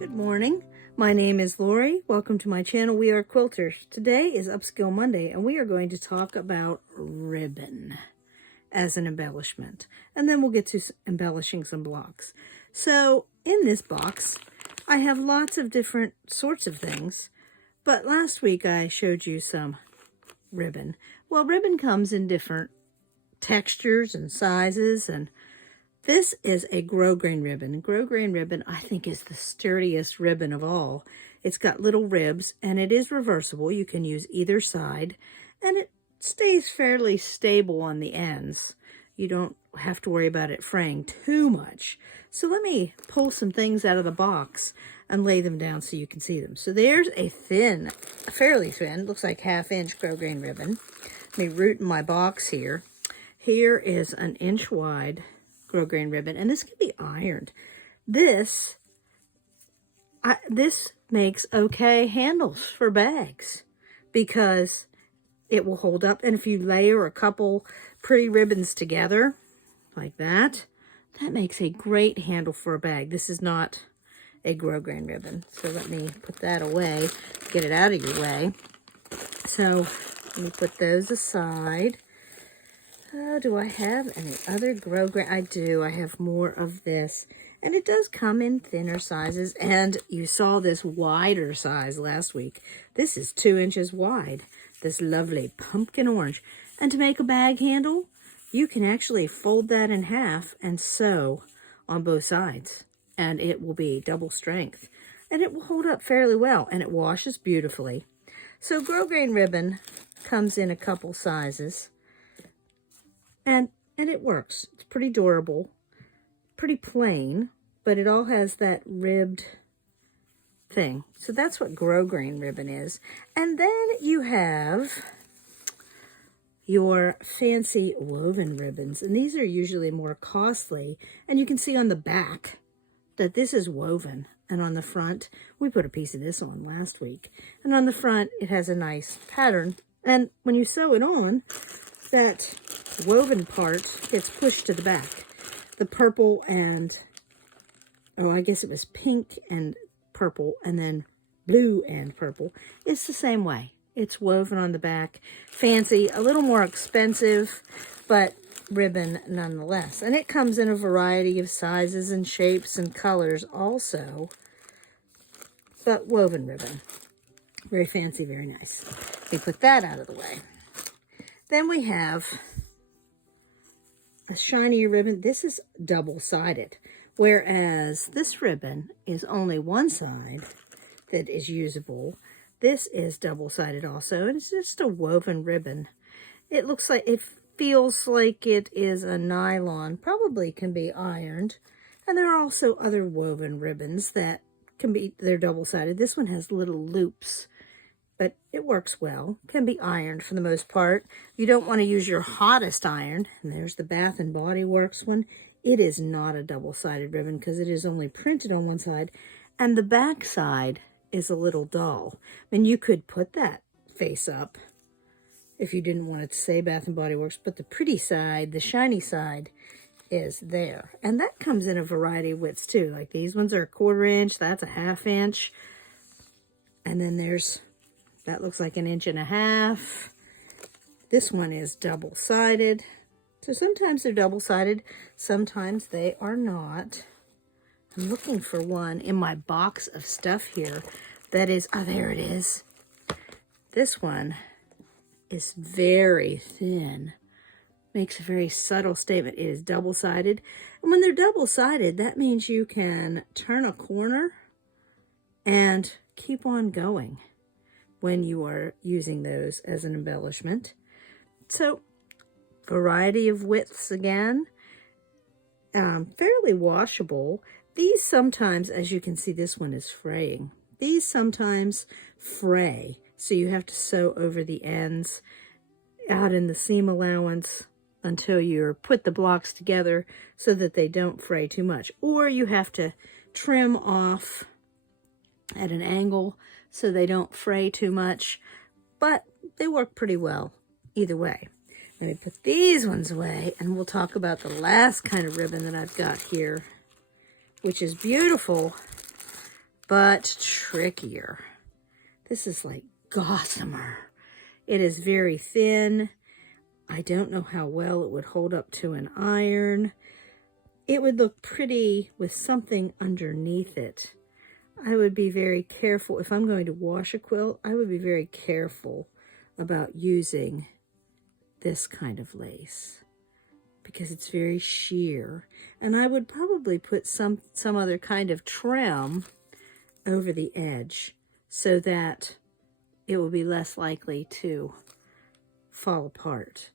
Good morning. My name is Lorrie. Welcome to my channel. We are quilters. Today is Upskill Monday, and we are going to talk about ribbon as an embellishment. And then we'll get to embellishing some blocks. So in this box, I have lots of different sorts of things. But last week I showed you some ribbon. Well, ribbon comes in different textures and sizes, and this is a grosgrain ribbon. Grosgrain ribbon, I think, is the sturdiest ribbon of all. It's got little ribs, and it is reversible. You can use either side, and it stays fairly stable on the ends. You don't have to worry about it fraying too much. So let me pull some things out of the box and lay them down so you can see them. So there's a thin, fairly thin, looks like 1/2 inch grosgrain ribbon. Let me root in my box here. Here is an 1 inch wide grosgrain ribbon, and this can be ironed. This makes okay handles for bags because it will hold up, and if you layer a couple pretty ribbons together like that, that makes a great handle for a bag. This is not a grosgrain ribbon, so let me put that away, get it out of your way. So let me put those aside. Do I have any other grosgrain? I do. I have more of this. And it does come in thinner sizes. And you saw this wider size last week. This is 2 inches wide. This lovely pumpkin orange. And to make a bag handle, you can actually fold that in half and sew on both sides. And it will be double strength. And it will hold up fairly well. And it washes beautifully. So grosgrain ribbon comes in a couple sizes. And it works. It's pretty durable, pretty plain, but it all has that ribbed thing. So that's what grosgrain ribbon is. And then you have your fancy woven ribbons. And these are usually more costly. And you can see on the back that this is woven. And on the front, we put a piece of this on last week. And on the front, it has a nice pattern. And when you sew it on, that woven part gets pushed to the back. The purple and, oh, I guess it was pink and purple, and then blue and purple. It's the same way. It's woven on the back. Fancy, a little more expensive, but ribbon nonetheless. And it comes in a variety of sizes and shapes and colors also, but woven ribbon. Very fancy, very nice. We put that out of the way. Then we have a shinier ribbon. This is double-sided, whereas this ribbon is only one side that is usable. This is double-sided also, and it's just a woven ribbon. It looks like, it feels like it is a nylon, probably can be ironed. And there are also other woven ribbons that can be, they're double-sided. This one has little loops, but it works well. Can be ironed for the most part. You don't want to use your hottest iron. And there's the Bath and Body Works one. It is not a double-sided ribbon because it is only printed on one side. And the back side is a little dull. I mean, you could put that face up if you didn't want it to say Bath and Body Works, but the pretty side, the shiny side, is there. And that comes in a variety of widths too. Like these ones are 1/4 inch, that's a 1/2 inch. And then there's, that looks like 1.5 inches. This one is double-sided. So sometimes they're double-sided, sometimes they are not. I'm looking for one in my box of stuff here that is, oh, there it is. This one is very thin. Makes a very subtle statement. It is double-sided. And when they're double-sided, that means you can turn a corner and keep on going when you are using those as an embellishment. So, variety of widths again. Fairly washable. These sometimes, as you can see, this one is fraying. These sometimes fray, so you have to sew over the ends out in the seam allowance until you put the blocks together so that they don't fray too much. Or you have to trim off at an angle so they don't fray too much, but they work pretty well either way. Let me put these ones away, and we'll talk about the last kind of ribbon that I've got here, which is beautiful, but trickier. This is like gossamer. It is very thin. I don't know how well it would hold up to an iron. It would look pretty with something underneath it. I would be very careful. If I'm going to wash a quilt, I would be very careful about using this kind of lace because it's very sheer. And I would probably put some other kind of trim over the edge so that it will be less likely to fall apart.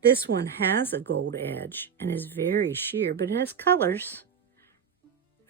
This one has a gold edge and is very sheer, but it has colors.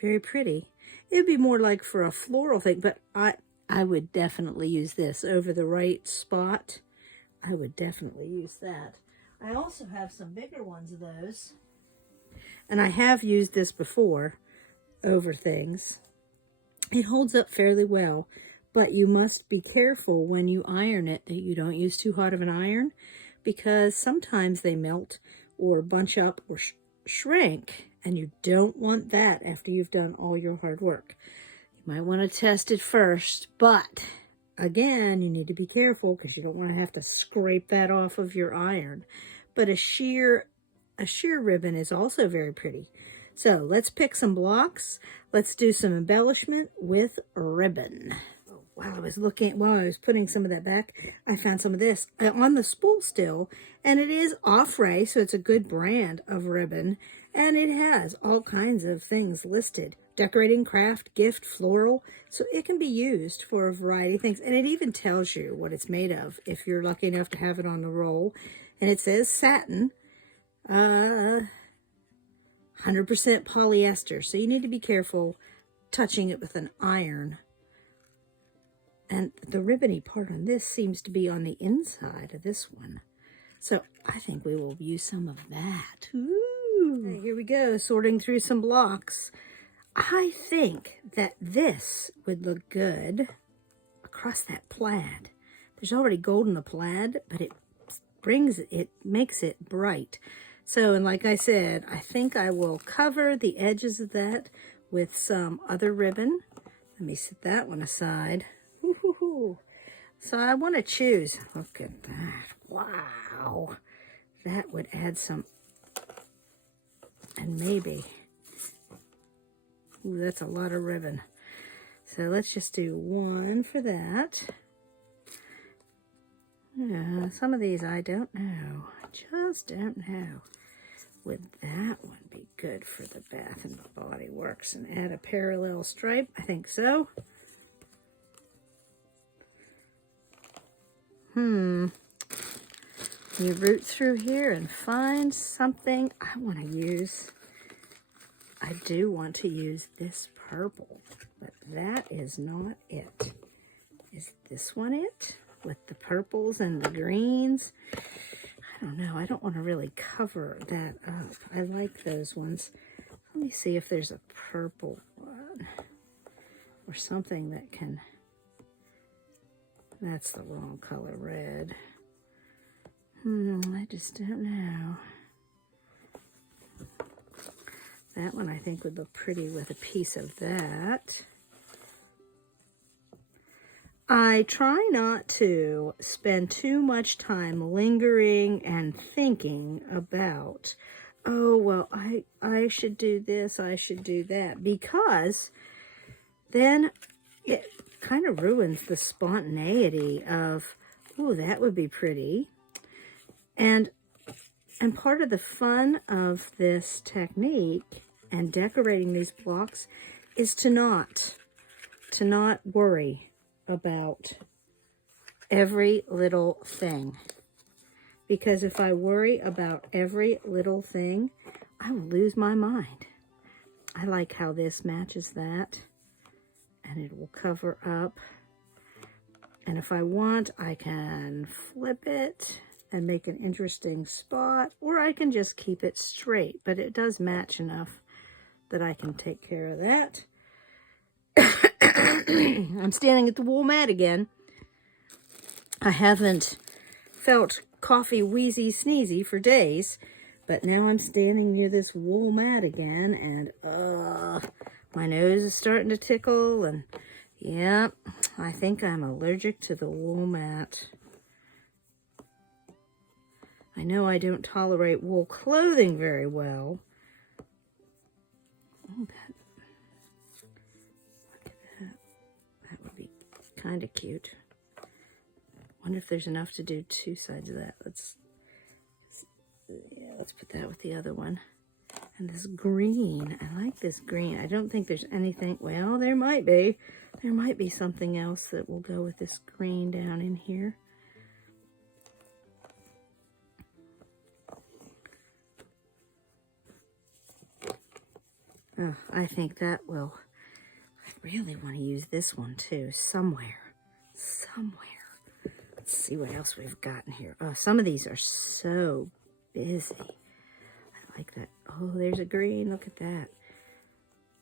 Very pretty. It would be more like for a floral thing, but I would definitely use this over the right spot. I would definitely use that. I also have some bigger ones of those. And I have used this before over things. It holds up fairly well, but you must be careful when you iron it that you don't use too hot of an iron, because sometimes they melt or bunch up or shrink, and you don't want that after you've done all your hard work. You might want to test it first, but again, you need to be careful because you don't want to have to scrape that off of your iron. But a sheer ribbon is also very pretty. So let's pick some blocks. Let's do some embellishment with ribbon. While I was putting some of that back, I found some of this on the spool still, and it is Offray, so it's a good brand of ribbon, and it has all kinds of things listed: decorating, craft, gift, floral, so it can be used for a variety of things, and it even tells you what it's made of if you're lucky enough to have it on the roll, and it says satin, 100% polyester, so you need to be careful touching it with an iron. And the ribbony part on this seems to be on the inside of this one. So I think we will use some of that. Ooh. Okay, here we go, sorting through some blocks. I think that this would look good across that plaid. There's already gold in the plaid, but it makes it bright. So, and like I said, I think I will cover the edges of that with some other ribbon. Let me set that one aside. So I want to choose. Look at that. Wow. That would add some. And maybe. Ooh, that's a lot of ribbon. So let's just do one for that. Yeah, some of these I don't know. I just don't know. Would that one be good for the Bath and Body Works and add a parallel stripe? I think so. You root through here and find something I want to use. I do want to use this purple, but that is not it. Is this one it? With the purples and the greens? I don't know. I don't want to really cover that up. I like those ones. Let me see if there's a purple one or something that can... That's the wrong color, red. I just don't know. That one I think would look pretty with a piece of that. I try not to spend too much time lingering and thinking about, oh, well, I should do this, I should do that, because then it kind of ruins the spontaneity of, oh, that would be pretty. And part of the fun of this technique and decorating these blocks is to not worry about every little thing. Because if I worry about every little thing, I will lose my mind. I like how this matches that. And it will cover up. And if I want, I can flip it and make an interesting spot, or I can just keep it straight, but it does match enough that I can take care of that. I'm standing at the wool mat again. I haven't felt coffee wheezy sneezy for days, but now I'm standing near this wool mat again, and My nose is starting to tickle, and yep, I think I'm allergic to the wool mat. I know I don't tolerate wool clothing very well. Oh, look at that. That would be kind of cute. Wonder if there's enough to do two sides of that. Let's put that with the other one. And this green, I like this green. I don't think there's anything, well, there might be. There might be something else that will go with this green down in here. Oh, I think that will, I really want to use this one too, somewhere. Let's see what else we've got in here. Oh, some of these are so busy. I like that. Oh, there's a green, look at that.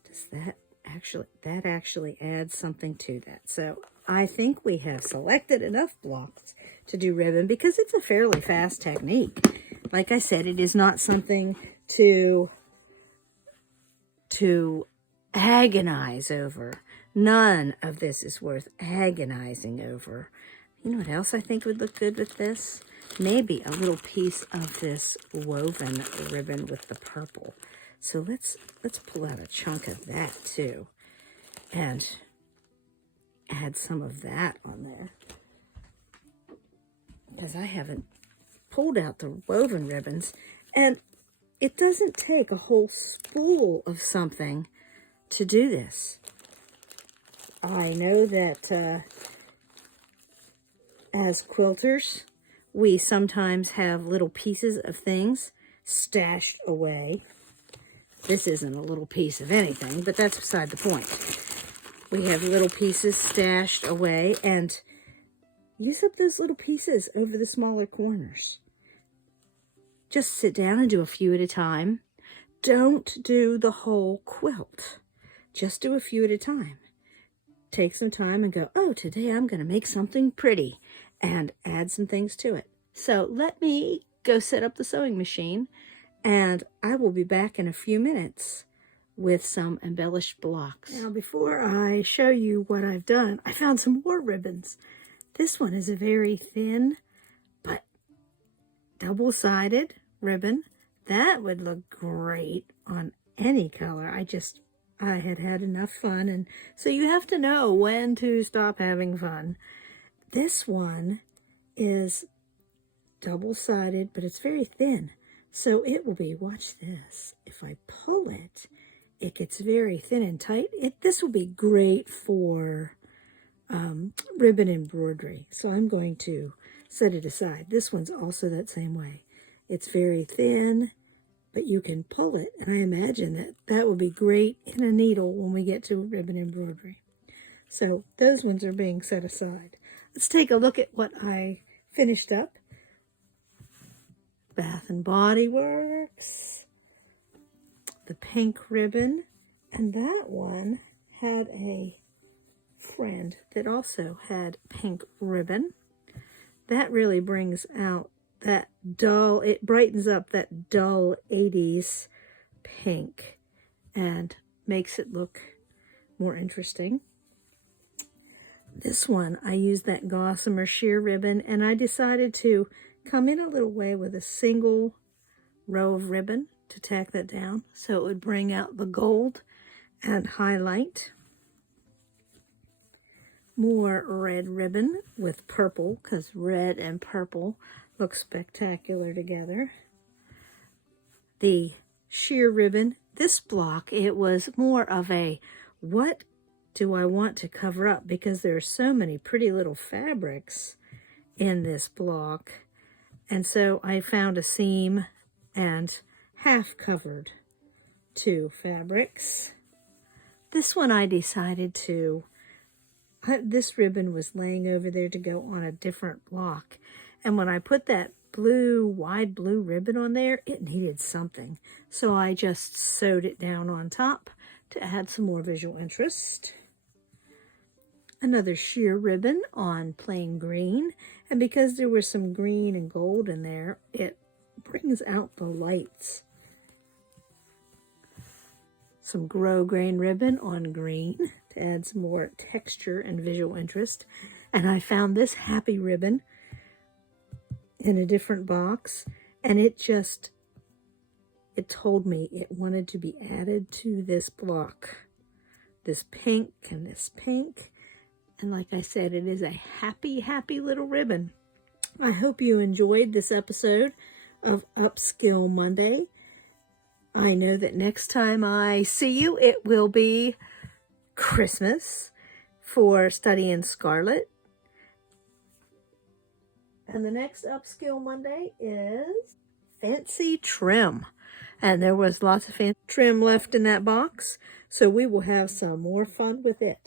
Does that actually adds something to that. So I think we have selected enough blocks to do ribbon because it's a fairly fast technique. Like I said, it is not something to agonize over. None of this is worth agonizing over. You know what else I think would look good with this? Maybe a little piece of this woven ribbon with the purple. So let's pull out a chunk of that too and add some of that on there, because I haven't pulled out the woven ribbons, and it doesn't take a whole spool of something to do this. I know that as quilters, we sometimes have little pieces of things stashed away. This isn't a little piece of anything, but that's beside the point. We have little pieces stashed away, and use up those little pieces over the smaller corners. Just sit down and do a few at a time. Don't do the whole quilt. Just do a few at a time. Take some time and go, oh, today I'm going to make something pretty, and add some things to it. So let me go set up the sewing machine, and I will be back in a few minutes with some embellished blocks. Now, before I show you what I've done, I found some more ribbons. This one is a very thin but double-sided ribbon. That would look great on any color. I had had enough fun, and so you have to know when to stop having fun. This one is double-sided, but it's very thin. So it will be, watch this, if I pull it, it gets very thin and tight. This will be great for ribbon embroidery. So I'm going to set it aside. This one's also that same way. It's very thin, but you can pull it. And I imagine that will be great in a needle when we get to ribbon embroidery. So those ones are being set aside. Let's take a look at what I finished up. Bath and Body Works, the pink ribbon, and that one had a friend that also had pink ribbon. That really brings out that dull, it brightens up that dull 80s pink and makes it look more interesting. This one, I used that gossamer sheer ribbon, and I decided to come in a little way with a single row of ribbon to tack that down so it would bring out the gold and highlight. More red ribbon with purple, because red and purple look spectacular together. The sheer ribbon, this block, it was more of a, what do I want to cover up? Because there are so many pretty little fabrics in this block. And so I found a seam and half covered two fabrics. This one I decided to, this ribbon was laying over there to go on a different block. And when I put that blue, wide blue ribbon on there, it needed something. So I just sewed it down on top to add some more visual interest. Another sheer ribbon on plain green, and because there was some green and gold in there, it brings out the lights. some grosgrain ribbon on green to add some more texture and visual interest. And I found this happy ribbon in a different box, and it told me it wanted to be added to this block. This pink and this pink. And like I said, it is a happy, happy little ribbon. I hope you enjoyed this episode of Upskill Monday. I know that next time I see you, it will be Christmas for Study in Scarlet. And the next Upskill Monday is Fancy Trim. And there was lots of fancy trim left in that box, so we will have some more fun with it.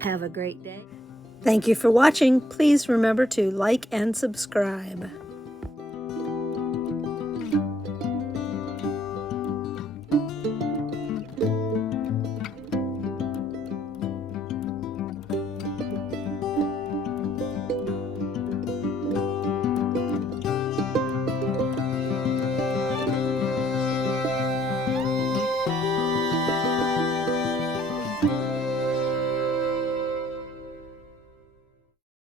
Have a great day. Thank you for watching. Please remember to like and subscribe.